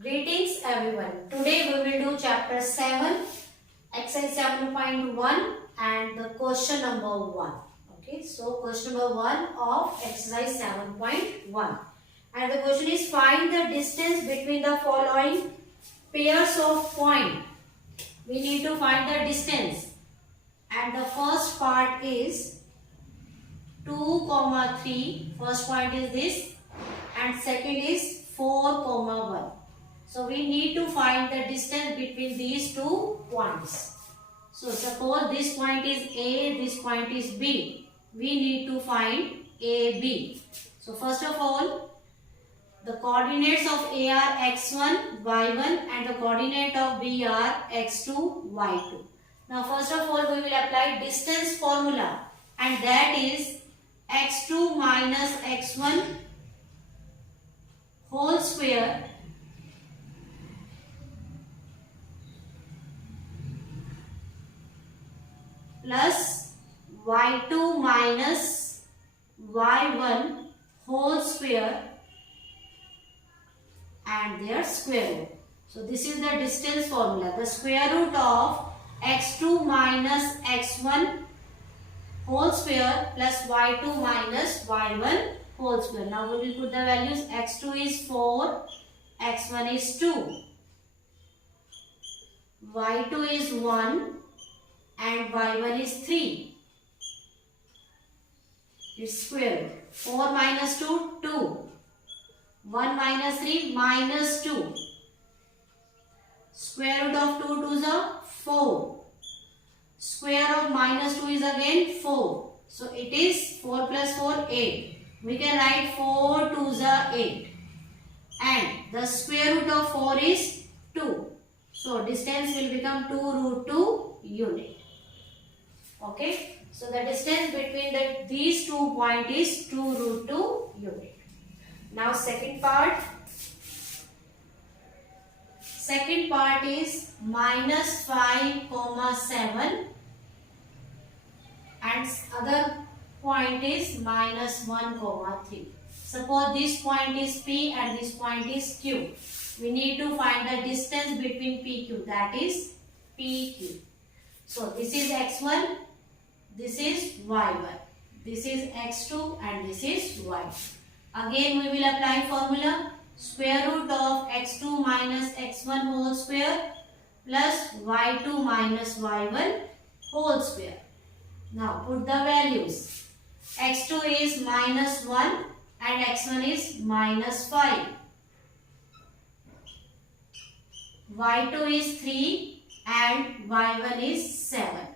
Greetings everyone. Today we will do chapter 7, exercise 7.1 and the question number 1. Okay, so question number 1 of exercise 7.1. And the question is find the distance between the following pairs of point. We need to find the distance. And the first part is 2, 3. First point is this. And second is 4, 1. So we need to find the distance between these two points. So suppose this point is A, this point is B. We need to find AB. So first of all, the coordinates of A are x1, y1 and the coordinate of B are x2, y2. Now first of all we will apply distance formula and that is x2 minus x1 whole square plus y2 minus y1 whole square and their square root. So this is the distance formula. The square root of x2 minus x1 whole square plus y2 minus y1 whole square. Now we will put the values. X2 is 4, x1 is 2, y2 is 1 and y1 is 3. Its square root. 4 minus 2, 2. 1 minus 3, minus 2. Square root of 2 2 is 4. Square of minus 2 is again 4. So it is 4 plus 4, 8. We can write 4 2 is 8. And the square root of 4 is 2. So distance will become 2 root 2 unit. Okay, so the distance between these 2 points is 2 root 2 unit. Now second part. Second part is minus 5, 7 and other point is minus 1, 3. Suppose this point is P and this point is Q. We need to find the distance between PQ, that is PQ. So this is x1. This is y1, this is x2 and this is y2. Again we will apply formula square root of x2 minus x1 whole square plus y2 minus y1 whole square. Now put the values. X2 is minus 1 and x1 is minus 5. Y2 is 3 and y1 is 7.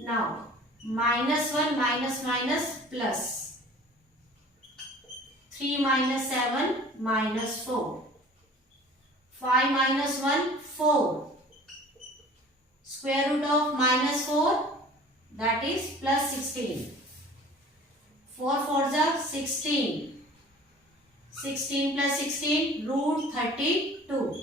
Now, minus 1 minus minus plus 3 minus 7 minus 4. 5 minus 1, 4. Square root of minus 4, that is plus 16. 4 4s are 16. 16 plus 16, root 32.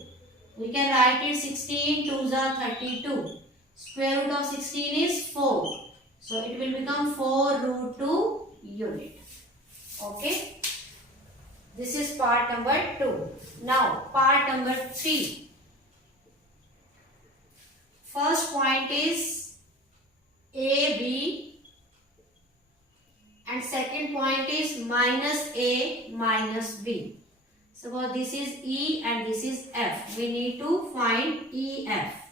We can write it 16 2s are 32. Square root of 16 is 4. So it will become 4 root 2 unit. Okay. This is part number 2. Now part number 3. First point is AB and second point is minus A minus B. Suppose this is E and this is F. We need to find EF.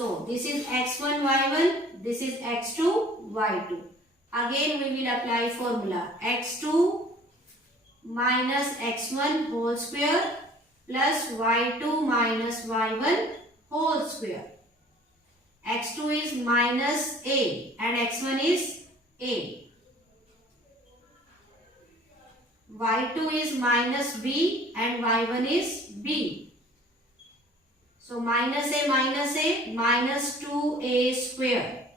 So this is x1, y1, this is x2, y2. Again we will apply formula x2 minus x1 whole square plus y2 minus y1 whole square. x2 is minus A and x1 is A. y2 is minus B and y1 is B. So minus A, minus 2A square.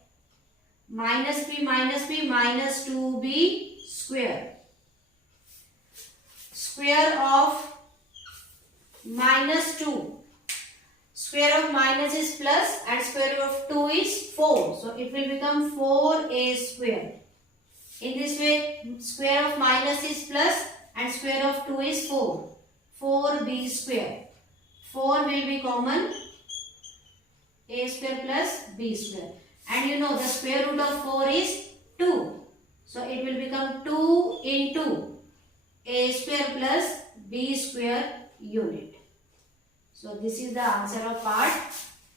Minus B, minus 2B square. Square of minus 2. Square of minus is plus and square root of 2 is 4. So it will become 4A square. In this way, square of minus is plus and square of 2 is 4. 4b square. 4 will be common. A square plus b square. And you know the square root of 4 is 2. So it will become 2 into a square plus b square unit. So this is the answer of part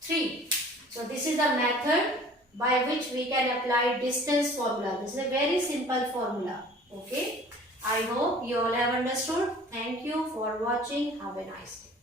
3. So this is the method by which we can apply distance formula. This is a very simple formula. Okay. I hope you all have understood. Thank you for watching. Have a nice day.